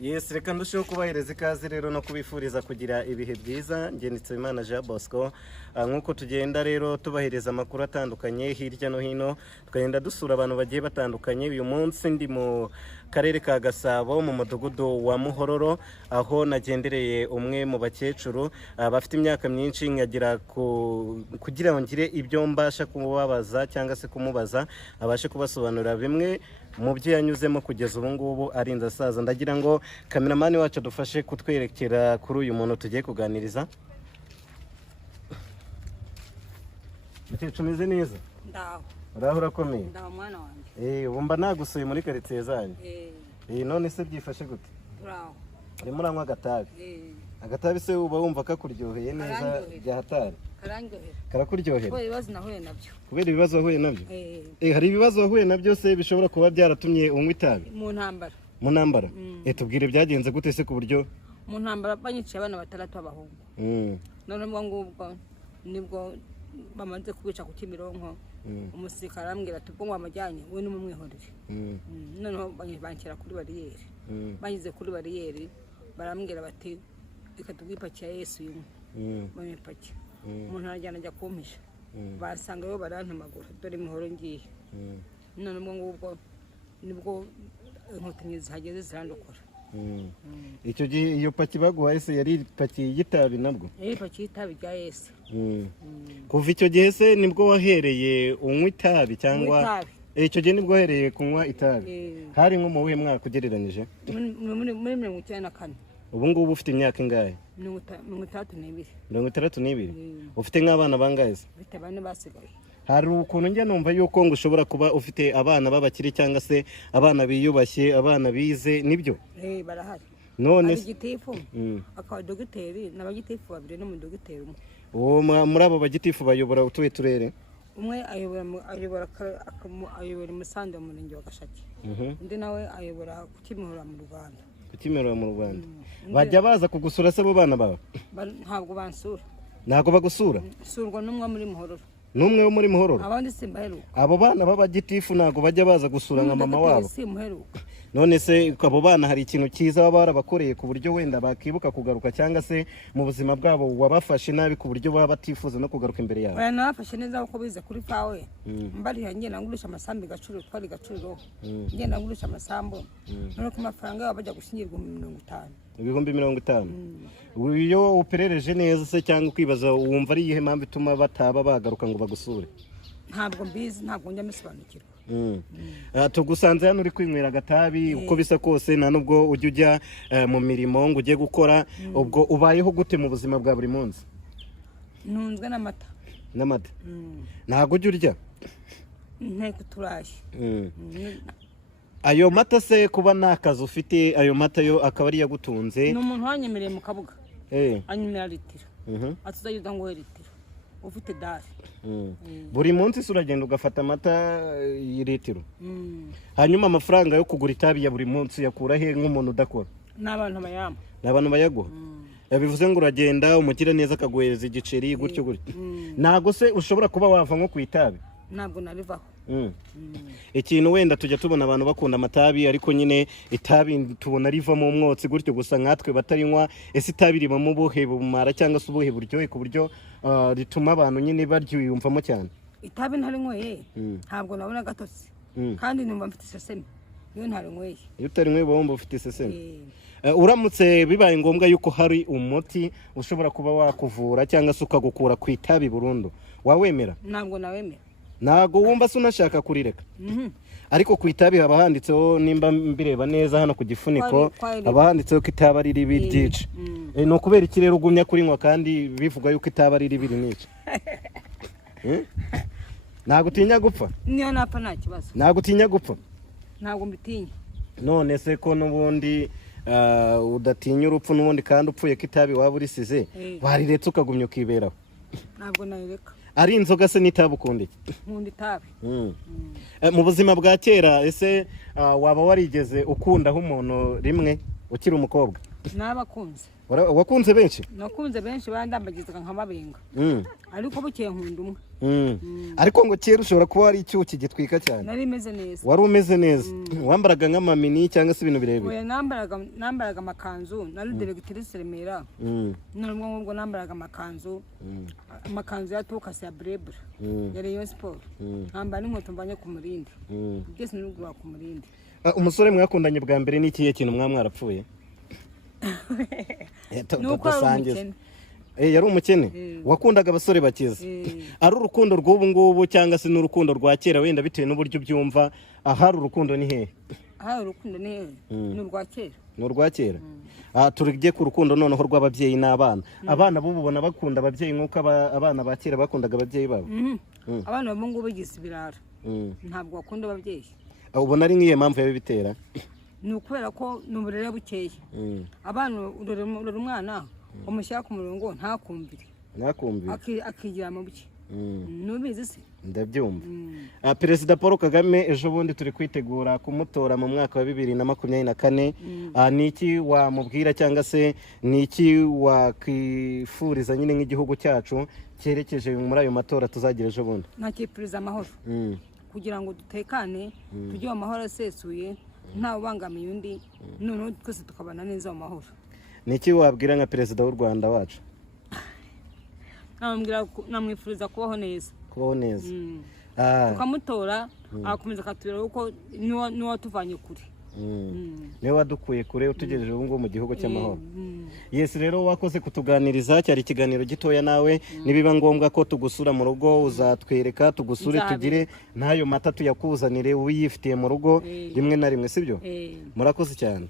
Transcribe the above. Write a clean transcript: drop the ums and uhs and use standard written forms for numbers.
Yes, reka ndusheho kubahereza ikaze rero no kubifuriza kugira ibihe byiza. Nge Nitseyimana Jean Bosco, nkuko tugenda rero tubahereza amakuru atandukanye hirya no hino, twagenda dusura abantu bagiye batandukanye. Uyu munsi ndi mu karere ka Gasabo mu mudugudu wa Muhororo, aho nagendereye umwe mu bakecuru bafite imyaka myinshi, nkagira kugira ngo ngire ibyo mbasha kumubabaza cyangwa se kumubaza, abashe kubasobanurira bimwe mu byo yanyuzemo kugeza ubu ngubu arinda asaza. Ndagira ngo kameramani wacu adufashe kutwerekera kuri uyu muntu tugiye kuganiriza. Mukecuru umeze neza? Ndaho. Uraho urakomeye? Ndaho mwana wanjye. Ubu mba nagusuye muri quartier zanyu. None se byifashe gute? Uraho. Urimo uranywa agatabi? Agatabi se uba wumva kakuryoheye neza byahatari? Karakuryohera? Kubera ibibazo nahuye nabyo. Kubera ibibazo wahuye nabyo? Hari ibibazo wahuye nabyo se bishobora kuba byaratumye unywa itabi? Mu ntambara. Mu ntambara? Tubwire byagenze gute se ku buryo? Mu ntambara banyiciye abana batandatu b'abahungu. None ngubwo nibwo bamaze kubica ku Kimironko. Umusirikare arambwira ati ubwo wamajyanye we n'umwihorere. Noneho banshyira kuri bariyeri. Banyize kuri bariyeri barambwira bati reka tugipakira Yesu yimwe. Bamipakira. Umuntu arajyana ajya kumpisha. Basanga yo barantamagura dore Muhoro ngiye. None ngubwo nibwo inkotanyi zihageze zirandukura. Icyo gihe iyo paki baguhaye se yari paki y'itabi nabwo? Yari paki y'itabi rya Yesu. Kuva icyo gihe se nibwo wahereye unywa itabi cyangwa? Icyo gihe nibwo wahereye kunywa itabi? Hari nko mu wuhe mwaka ugereranyije? Muri 1994. Ubu ngubu ufite imyaka ingahe? 62. 62? Ufite nk'abana bangahe se? Ufite bane basigaye. Hari ukuntu njya numva yuko ngo ushobora kuba ufite abana b'abakire cyangwa se abana biyubashye, abana bize, nibyo? Barahari. None igitifu akaba dogiteri n'abagitifu babiri no mu dogiteri umwe. Uwo muri abo bagitifu bayobora utuye turere? Umwe ayobora Musanze mu murenge wa Gashaki. Undi nawe ayobora ku Kimihurura mu Rwanda. Ku Kimihurura mu Rwanda. Bajya baza kugusura se abo bana bawe? Ntabwo bansura. Ntabwo bagusura? Surwa n'umwe muri Muhororo. Numwe wo muri Muhororo? Abandi simbaheruka. Abo bana b'abagitifu ntago bajya baza gusura nka mama wabo? Simbaheruka. None se abo bana hari ikintu cyiza baba barabakoreye ku buryo wenda bakibuka kugaruka, cyangwa se mu buzima bwabo wabafashe nabi ku buryo baba batifuza no kugaruka imbere yawe? Oya, nabafashe neza kuko bize kuri pawe. Mbari ngenda ngurisha amasambu Gacuriro, twari Gacuriro. Ngenda ngurisha amasambu. None ku mafaranga bajya gushyingirwa mu 50. Ibihumbi 50? Iyo uperereje neza se cyangwa ukibaza wumva ari iyihe mpamvu ituma bataba bagaruka ngo bagusure? Ntabwo mbizi, ntabwo njya misobanukirwa. Tugusanze hano uri kwinywera agatabi, uko bisa kose nta nubwo ujya ujya mu mirimo ngo ujye gukora. Ubwo ubayeho gute mu buzima bwa buri munsi? Ntunzwe n'amata. N'amata? Ntabwo ujya urya? Nteko turaje. Ayo mata se kuba nta kazi ufite, ayo mata yo akaba ari yagutunze? Ni umuntu wanyemereye mu kabuga. Anyemera litiro. Atuzayuda ngo litiro. Ufite dari. Buri munsi uragenda ugafata amata y'ilitiro? Hanyuma amafaranga yo kugura itabi ya buri munsi yakura he nk'umuntu udakora? N'abantu bayama. N'abantu bayaguha? Bivuze ngo uragenda umugira neza akaguhereza igiceri gutyo gutyo. Ntago se ushobora kuba wava nko ku itabi? Ntabwo narivaho. Ikintu wenda tujya tubona abantu bakunda amatabi, ariko nyine itabi tubona rivamo umwotsi gutyo gusa, nkatwe batarinywa. Ese itabi ribamo ubuhe bumara cyangwa se ubuhe buryohe ku buryo rituma abantu nyine baryiyumvamo cyane? Itabi ntarinyweye ntabwo nabona gatotsi, kandi numva mfite iseseme iyo ntarinyweye. Iyo utarinyweye wumva ufite iseseme? Uramutse bibaye ngombwa yuko hari umuti ushobora kuba wakuvura cyangwa se ukagukura ku itabi burundu, wawemera? Ntabwo nawemera. Ntago wumva se unashaka kurireka? Ariko ku itabi haba handitseho, nimba mbireba neza hano ku gifuniko, haba handitseho ko itaba ari ribi ryica. Ni ukubera iki rero ugumya kurinywa kandi bivuga yuko itaba ari ribi rinica? Ntago utinya gupfa? Niyo napfa nta kibazo. Ntago utinya gupfa? Ntago mbitinya. None se ko n'ubundi udatinya urupfu n'ubundi kandi upfuye ko itabi waba urisize, wariretse ukagumya ukiberaho? Ntabwo nayireka. Ari inzoga se n'itabi ukunda iki? Nkunda itabi. Mu buzima bwa kera ese waba warigeze ukundaho umuntu rimwe ukiri umukobwa? nabakunze wakunze benshi nakunze benshi bandambagizaga nkababenga ariko bukeye nkunda umwe ariko ngo kera ushobora kuba ari icyuki gitwika cyane nari imeze neza wari umeze neza wambaraga nk'amamini cyangwa se ibintu birebire nambaraga amakanzu nari diregitirise Remera nubwo ngubwo nambaraga amakanzu ya tukasi ya burebure ya Rayon Sport nkambara n'inkweto mvanye ku murindi byose nirugura ku murindi umusore mwakundanye bwa mbere ni ikihe kintu mwarapfuye nuko yari umukene wakundaga abasore bakize ari urukundo rw'ubu ngubu cyangwa se n'urukundo rwa kera wenda bitewe n'uburyo byumva ahari urukundo ni hehe urukundo ni hehe ni urwa kera ni urwa kera turige ku rukundo noneho rw'ababyeyi n'abana abana bo ubona bakunda ababyeyi nk'uko abana ba kera bakundaga ababyeyi babo abana b'ubu ngubu bigize ibirara ntabwo bakunda ababyeyi ubona ari nk'iyo mpamvu yabibitera ni ukubera ko ni uburere bukeye abana urera umwana umushyira ku murongo ntakumvire akigira mu bye nubizi se ndabyumva perezida Paul Kagame ejo bundi turi kwitegura kumutora mu mwaka wa 2024 ni iki wamubwira cyangwa se ni iki wakwifuriza nyine nk'igihugu cyacu cyerekeje muri ayo matora tuzagira ejo bundi nakipuriza amahoro kugira ngo dutekane tujye mu mahoro asesuye nta ubangamiye undi noneho twese tukabana neza mu mahoro ni iki wabwira nka perezida w'u Rwanda wacu namwifuriza kubaho neza tukamutora agakomeza akatubera kuko niwe watuvanye kure niwe wadukuye kure utugejeje ubu ngubu mu gihugu cy'amahoro yesi rero wakoze kutuganiriza cyari ikiganiro gitoya nawe nibiba ngombwa ko tugusura mu rugo uzatwereka tugusure tugire n'ayo mata tuyakuzanire uyifitiye mu rugo rimwe na rimwe sibyo murakoze cyane